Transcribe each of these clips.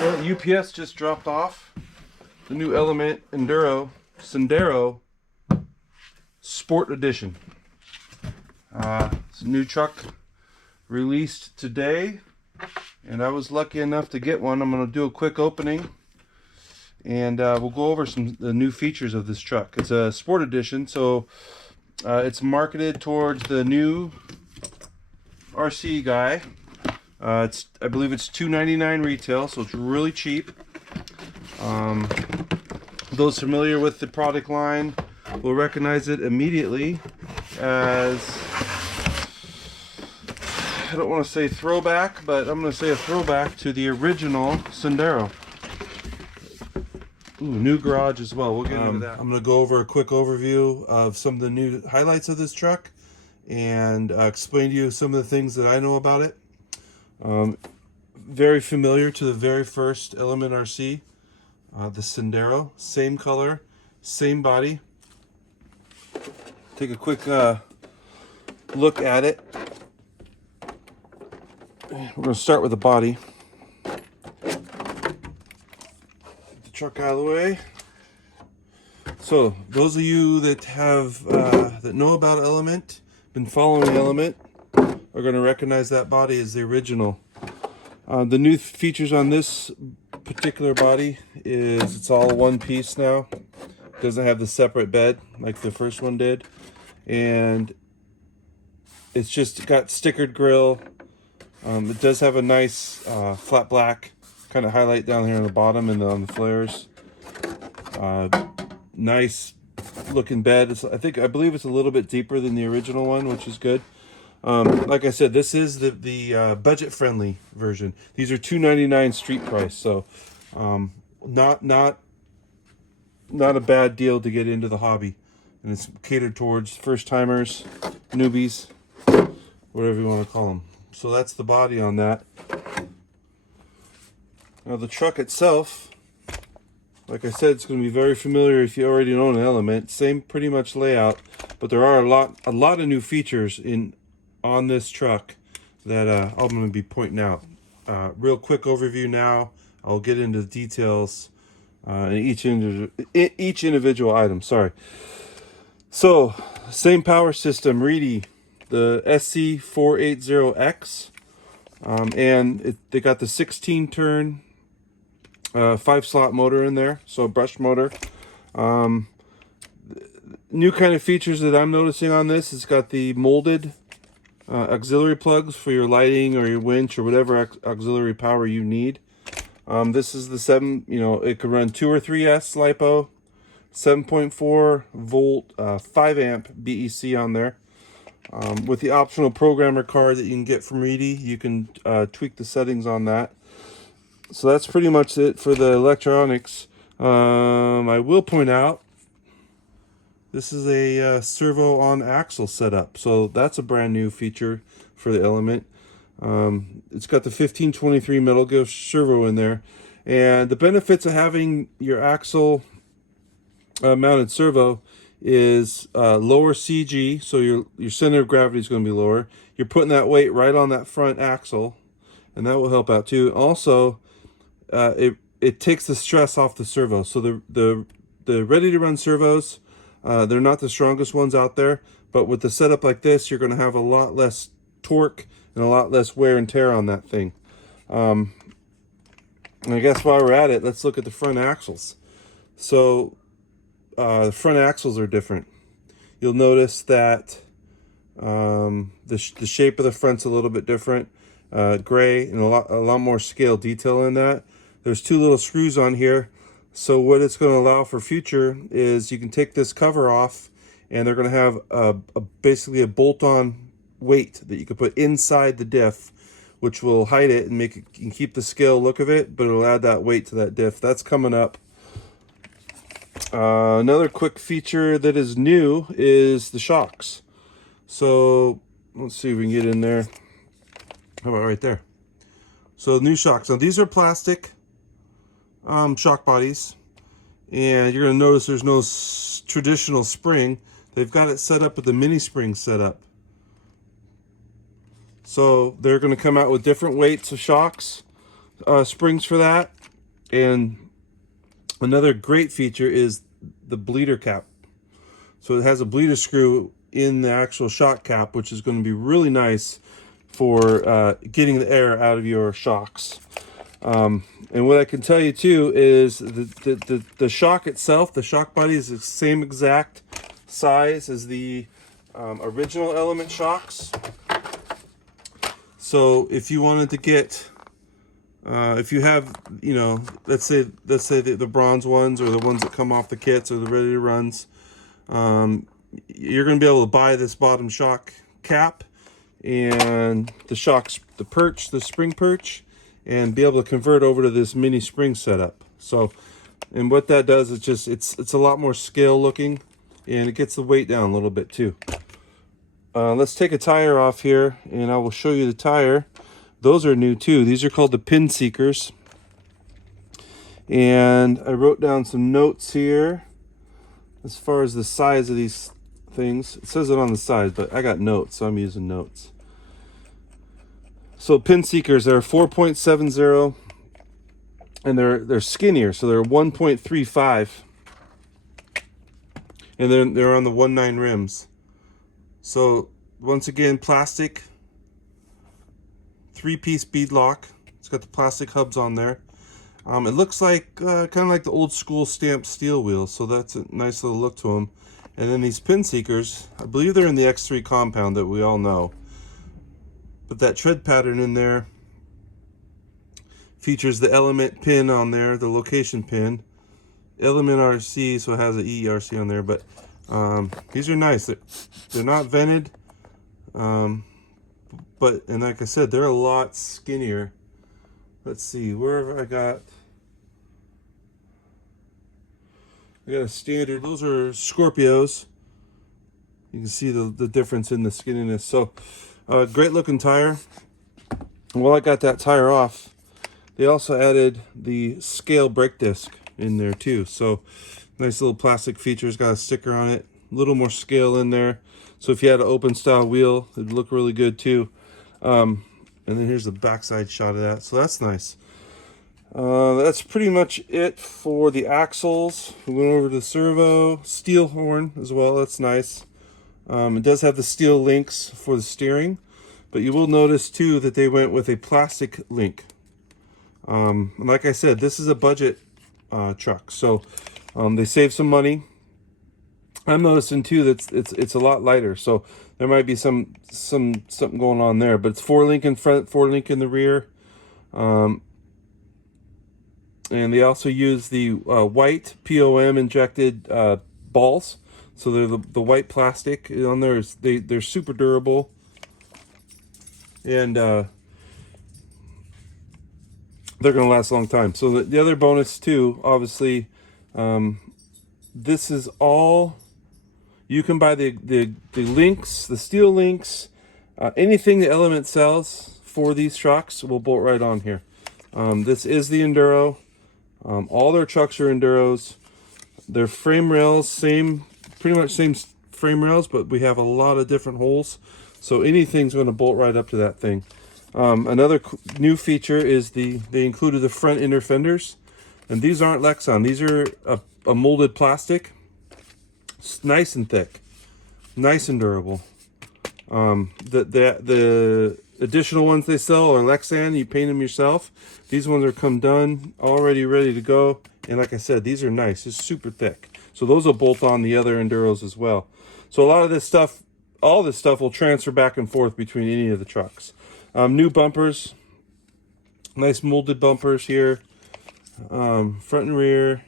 Well, UPS just dropped off the new Element Sendero Sport Edition. It's a new truck released today, and I was lucky enough to get one. I'm going to do a quick opening, and we'll go over the new features of this truck. It's a Sport Edition, so it's marketed towards the new RC guy. I believe it's $299 retail, so it's really cheap. Those familiar with the product line will recognize it immediately as, I don't want to say throwback, but I'm going to say a throwback to the original Sendero. Ooh, new garage as well. We'll get into that. I'm going to go over a quick overview of some of the new highlights of this truck and explain to you some of the things that I know about it. Very familiar to the very first Element RC, the Sendero. Same color, same body. Take a quick look at it. We're going to start with the body. Get the truck out of the way. So, those of you that have that know about Element, been following Element, are going to recognize that body as the original. The new features on this particular body is it's all one piece now. It doesn't have the separate bed like the first one did, and it's just got stickered grille. It does have a nice flat black kind of highlight down here on the bottom and on the flares. Nice looking bed. I believe it's a little bit deeper than the original one, which is good. Like I said, this is the budget-friendly version. These are $299 street price, so not a bad deal to get into the hobby. And it's catered towards first-timers, newbies, whatever you want to call them. So that's the body on that. Now the truck itself, like I said, it's going to be very familiar if you already own an Element. Same pretty much layout, but there are a lot of new features on this truck that I'm going to be pointing out. Real quick overview now. I'll get into the details in each individual item. Sorry. So, same power system, Reedy, the SC480X, and they got the 16-turn 5-slot motor in there, so a brushed motor. New kind of features that I'm noticing on this, it's got the molded auxiliary plugs for your lighting or your winch or whatever auxiliary power you need. This is the 7, it could run 2 or 3S LiPo, 7.4 volt, 5 amp BEC on there. With the optional programmer card that you can get from Reedy, you can tweak the settings on that. So that's pretty much it for the electronics. I will point out, this is a servo on axle setup, so that's a brand new feature for the Element. It's got the 1523 metal gauge servo in there, and the benefits of having your axle mounted servo is lower CG, so your center of gravity is going to be lower. You're putting that weight right on that front axle, and that will help out too. Also, it takes the stress off the servo. So the ready to run servos, they're not the strongest ones out there, but with the setup like this, you're going to have a lot less torque and a lot less wear and tear on that thing. And I guess while we're at it, let's look at the front axles. So the front axles are different. You'll notice that the shape of the front's a little bit different, gray, and a lot more scale detail in that. There's 2 little screws on here. So what it's going to allow for future is you can take this cover off, and they're going to have basically a bolt-on weight that you can put inside the diff, which will hide it and make it and keep the scale look of it, but it'll add that weight to that diff. That's coming up. Another quick feature that is new is the shocks. So let's see if we can get in there. How about right there? So new shocks. Now these are plastic shock bodies, and you're going to notice there's no traditional spring. They've got it set up with the mini spring setup. So they're going to come out with different weights of shocks, springs for that. And another great feature is the bleeder cap. So it has a bleeder screw in the actual shock cap, which is going to be really nice for getting the air out of your shocks. And what I can tell you too is the shock itself, the shock body is the same exact size as the original Element shocks. So if you wanted to get, if you have, you know, let's say the bronze ones or the ones that come off the kits or the ready to runs, you're going to be able to buy this bottom shock cap and the shocks, the perch, the spring perch, and be able to convert over to this mini spring setup. So, and what that does is just, it's a lot more scale looking, and it gets the weight down a little bit too. Let's take a tire off here, and I will show you the tire. Those are new too. These are called the Pin Seekers. And I wrote down some notes here as far as the size of these things. It says it on the side, but I got notes, so I'm using notes. So Pin Seekers, they're 4.70, and they're skinnier, so they're 1.35, and they're on the 1.9 rims. So once again, plastic, 3-piece bead lock. It's got the plastic hubs on there. It looks like kind of like the old school stamped steel wheels, so that's a nice little look to them. And then these Pin Seekers, I believe they're in the X3 compound that we all know. But that tread pattern in there features the Element pin on there, the location pin. Element RC, so it has an ERC on there, but these are nice. They're not vented, but, and like I said, they're a lot skinnier. Let's see, where have I got a standard, those are Scorpios. You can see the difference in the skinniness. So great looking tire. While I got that tire off, they also added the scale brake disc in there too. So nice little plastic features, got a sticker on it, a little more scale in there. So if you had an open style wheel, it'd look really good too. And then here's the backside shot of that. So that's nice. That's pretty much it for the axles. We went over to the servo, steel horn as well. That's nice. It does have the steel links for the steering, but you will notice too that they went with a plastic link. And like I said, this is a budget truck, so they save some money. I'm noticing too that it's a lot lighter, so there might be something going on there. But it's 4-link in front, 4-link in the rear, and they also use the white POM injected balls. So they're the white plastic on there. They're super durable, and they're going to last a long time. So the other bonus too, obviously, this is all, you can buy the links, the steel links, anything the Element sells for these trucks will bolt right on here. This is the Enduro. All their trucks are Enduros. Their frame rails, pretty much same frame rails, but we have a lot of different holes. So anything's going to bolt right up to that thing. Another new feature is they included the front inner fenders, and these aren't Lexan. These are a molded plastic. It's nice and thick, nice and durable. The additional ones they sell are Lexan. You paint them yourself. These ones are come done, already ready to go. And like I said, these are nice. It's super thick. So those will bolt on the other Enduros as well. So a lot of this stuff, all this stuff will transfer back and forth between any of the trucks. New bumpers, nice molded bumpers here, front and rear.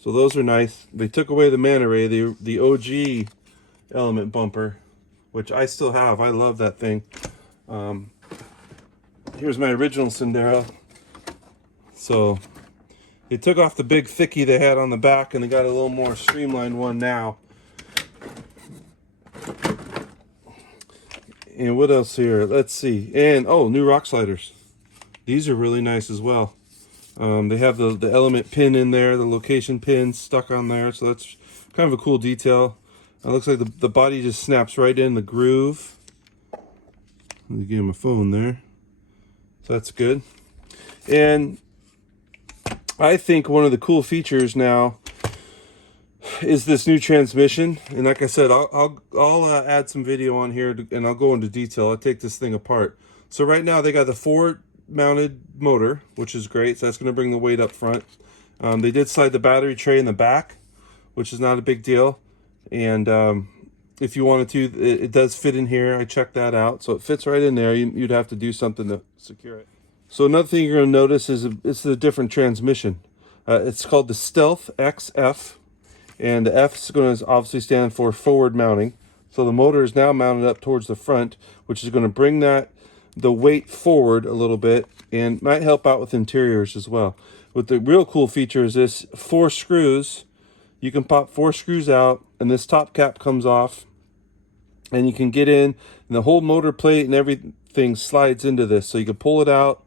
So those are nice. They took away the Manta Ray, the OG Element bumper, which I still have. I love that thing. Here's my original Sendero. So they took off the big thickie they had on the back, and they got a little more streamlined one now. And what else here? Let's see. And oh, new rock sliders. These are really nice as well. They have the Element pin in there, the location pin stuck on there, so that's kind of a cool detail. It looks like the body just snaps right in the groove. Let me get my phone there. So that's good. And I think one of the cool features now is this new transmission. And like I said, I'll add some video on here and I'll go into detail. I'll take this thing apart. So right now they got the forward mounted motor, which is great. So that's going to bring the weight up front. They did slide the battery tray in the back, which is not a big deal. And if you wanted to, it does fit in here. I checked that out. So it fits right in there. You'd have to do something to secure it. So another thing you're going to notice is it's a different transmission. It's called the Stealth XF. And the F is going to obviously stand for forward mounting. So the motor is now mounted up towards the front, which is going to bring the weight forward a little bit and might help out with interiors as well. But the real cool feature is this 4 screws. You can pop 4 screws out and this top cap comes off and you can get in and the whole motor plate and everything slides into this. So you can pull it out.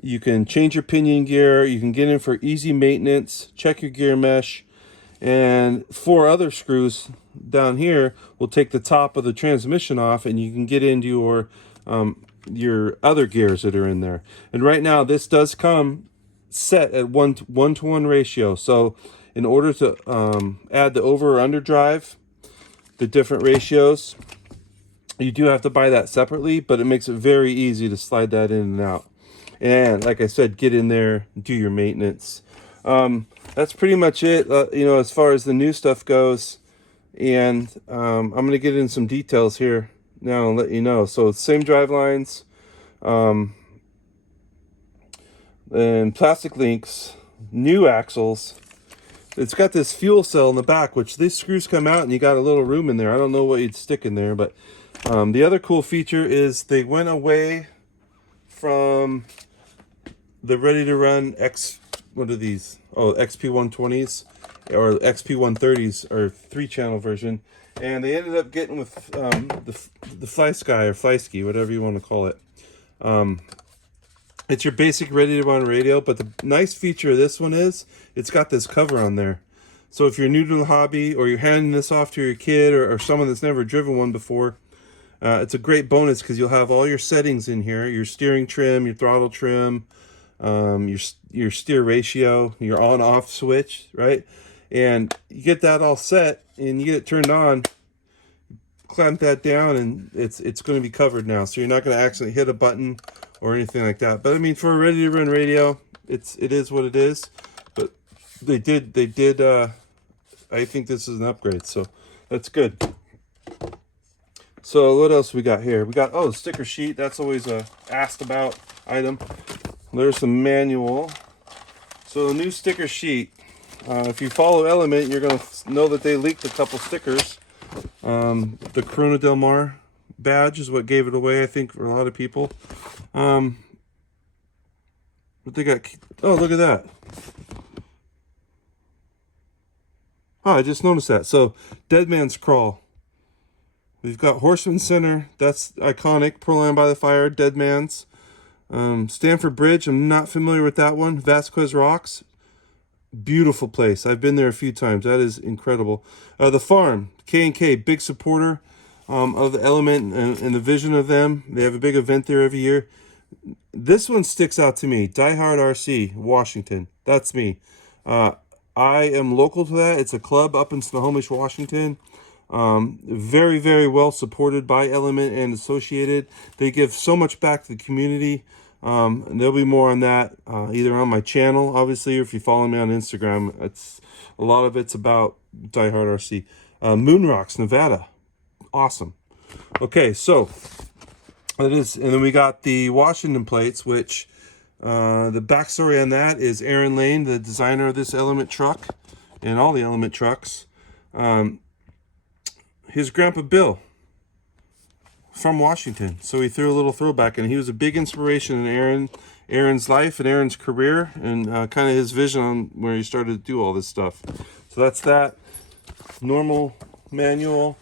You can change your pinion gear. You can get in for easy maintenance, check your gear mesh. And 4 other screws down here will take the top of the transmission off and you can get into your other gears that are in there. And right now this does come set at 1:1 ratio. So in order to add the over or under drive, the different ratios, you do have to buy that separately, but it makes it very easy to slide that in and out. And like I said, get in there, do your maintenance. That's pretty much it, as far as the new stuff goes. And I'm going to get in some details here now and let you know. So same drive lines, and plastic links, new axles. It's got this fuel cell in the back, which these screws come out and you got a little room in there. I don't know what you'd stick in there, but the other cool feature is they went away from the ready to run what are these? Oh, XP120s or XP130s or 3-channel version. And they ended up getting with the Fly Sky or Fly Ski, whatever you want to call it. It's your basic ready to run radio, but the nice feature of this one is it's got this cover on there. So if you're new to the hobby or you're handing this off to your kid or someone that's never driven one before, it's a great bonus because you'll have all your settings in here, your steering trim, your throttle trim, your steer ratio, your on-off switch, right? And you get that all set and you get it turned on, clamp that down, and it's going to be covered now. So you're not going to accidentally hit a button or anything like that. But I mean, for a ready to run radio, it is what it is. But they did I think this is an upgrade, so that's good. So what else we got here? We got, sticker sheet. That's always a asked about item. There's the manual. So a new sticker sheet. If you follow Element, you're going to know that they leaked a couple stickers. The Corona Del Mar badge is what gave it away, I think, for a lot of people. But they got, look at that. Oh, I just noticed that. So, Dead Man's Crawl. We've got Horseman Center. That's iconic. Pearl Line by the Fire, Dead Man's. Stamford Bridge, I'm not familiar with that one. Vasquez Rocks. Beautiful place. I've been there a few times. That is incredible. The Farm, K&K, big supporter of the Element and the vision of them. They have a big event there every year. This one sticks out to me. Die Hard RC, Washington. That's me. I am local to that. It's a club up in Snohomish, Washington. Very, very well supported by Element and Associated. They give so much back to the community. And there'll be more on that either on my channel, obviously, or if you follow me on Instagram. A lot of it's about Die Hard RC. Moon Rocks, Nevada. Awesome. Okay, so it is, and then we got the Washington plates, which the backstory on that is Aaron Lane, the designer of this Element truck and all the Element trucks. His grandpa Bill from Washington, so he threw a little throwback, and he was a big inspiration in Aaron's life and Aaron's career, and kind of his vision on where he started to do all this stuff. So that's that. Normal manual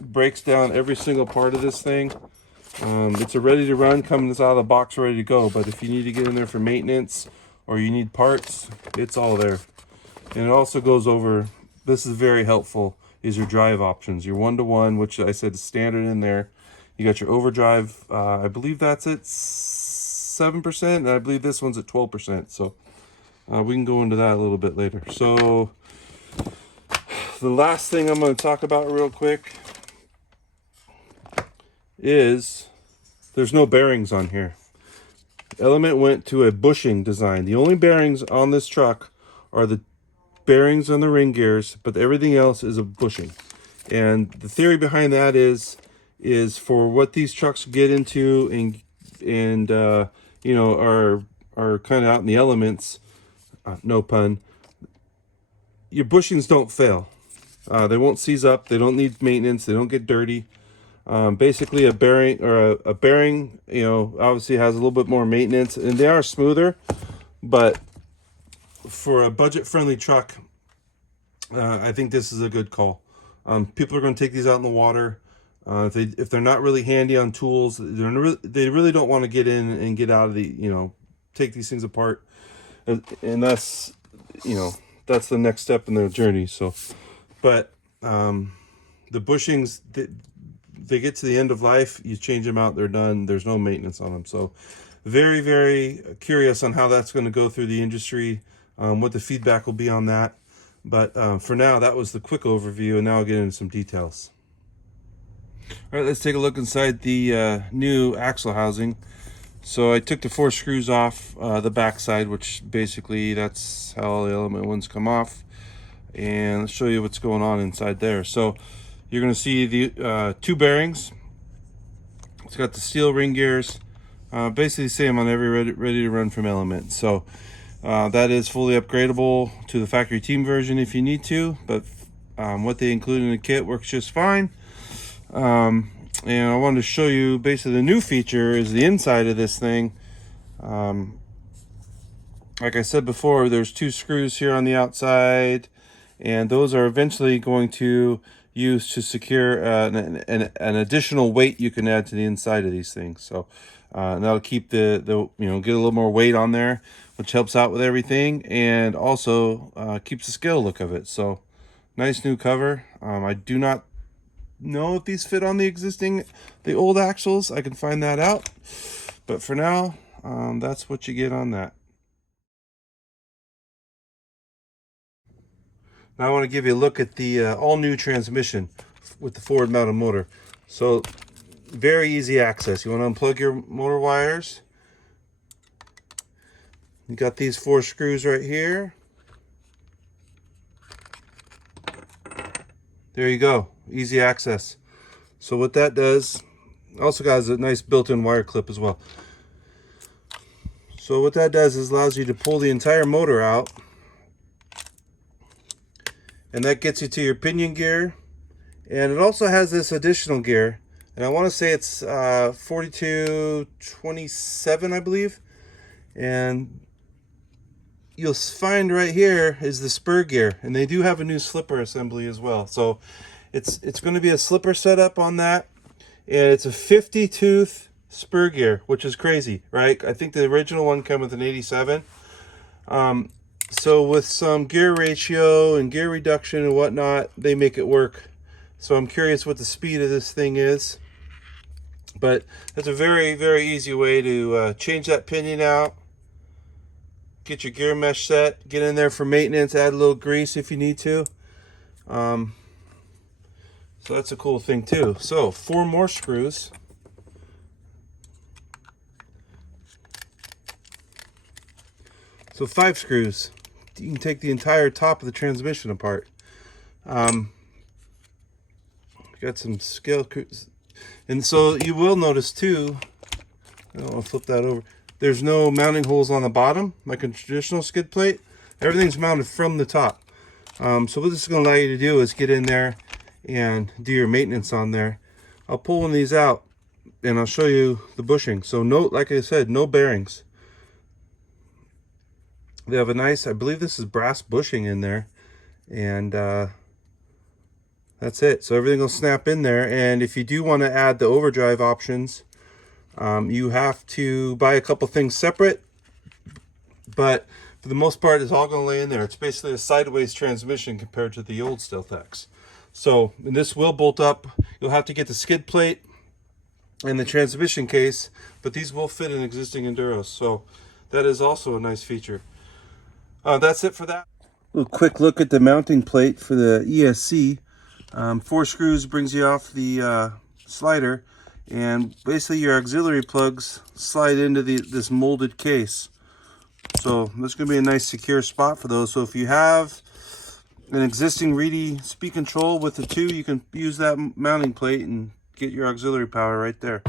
breaks down every single part of this thing. It's a ready to run, comes out of the box ready to go, but if you need to get in there for maintenance or you need parts, it's all there. And it also goes over, this is very helpful, is your drive options. Your 1-to-1, which I said is standard in there. You got your overdrive, I believe that's it, 7%, and I believe this one's at 12%. So we can go into that a little bit later. So the last thing I'm going to talk about real quick is there's no bearings on here. Element went to a bushing design. The only bearings on this truck are the bearings on the ring gears, but everything else is a bushing. And the theory behind that is for what these trucks get into and you know, are kind of out in the elements, no pun, your bushings don't fail. They won't seize up. They don't need maintenance. They don't get dirty. Basically, a bearing a bearing, you know, obviously has a little bit more maintenance, and they are smoother. But for a budget-friendly truck, I think this is a good call. People are going to take these out in the water. If they're not really handy on tools, they really don't want to get in and get out of the, you know, take these things apart, and that's, you know, that's the next step in their journey. So, but the bushings, they get to the end of life, you change them out, they're done. There's no maintenance on them. So, very, very curious on how that's going to go through the industry, what the feedback will be on that. But for now, that was the quick overview, and now I'll get into some details. All right, let's take a look inside the new axle housing. So I took the 4 screws off the back side, which basically that's how all the element ones come off. And let's show you what's going on inside there. So you're going to see the 2 bearings. It's got the steel ring gears, basically the same on every ready to run from Element. So that is fully upgradable to the factory team version if you need to, but what they include in the kit works just fine. And I wanted to show you basically the new feature is the inside of this thing. Like I said before, there's 2 screws here on the outside, and those are eventually going to use to secure an additional weight you can add to the inside of these things. So and that'll keep the you know, get a little more weight on there, which helps out with everything, and also keeps the scale look of it. So nice new cover. I do not know if these fit on the old axles. I can find that out, but for now, that's what you get on that. Now I want to give you a look at the all-new transmission with the forward mounted motor. So very easy access. You want to unplug your motor wires. You got these 4 screws right here. There you go, easy access. So what that does, also has a nice built-in wire clip as well. So what that does is allows you to pull the entire motor out, and that gets you to your pinion gear. And it also has this additional gear, and I want to say it's 4227, I believe. And you'll find right here is the spur gear, and they do have a new slipper assembly as well. So it's going to be a slipper setup on that, and it's a 50 tooth spur gear, which is crazy, right? I think the original one came with an 87. So with some gear ratio and gear reduction and whatnot, they make it work. So I'm curious what the speed of this thing is, but that's a very, very easy way to change that pinion out. Get your gear mesh set, get in there for maintenance, add a little grease if you need to. So that's a cool thing too. So 4 more screws. So 5 screws. You can take the entire top of the transmission apart. Got some scale screws. And so you will notice too, I'll flip that over. There's no mounting holes on the bottom, like a traditional skid plate. Everything's mounted from the top. So what this is going to allow you to do is get in there and do your maintenance on there. I'll pull one of these out, and I'll show you the bushing. So no, like I said, no bearings. They have a nice, I believe this is brass bushing in there, and that's it. So everything will snap in there. And if you do want to add the overdrive options, you have to buy a couple things separate, but for the most part, it's all going to lay in there. It's basically a sideways transmission compared to the old Stealth X. So, and this will bolt up. You'll have to get the skid plate and the transmission case, but these will fit in existing Enduros, so that is also a nice feature. That's it for that. A quick look at the mounting plate for the ESC. 4 screws brings you off the slider, and basically your auxiliary plugs slide into this molded case. So this is going to be a nice secure spot for those. So if you have an existing Reedy speed control with the 2, you can use that mounting plate and get your auxiliary power right there.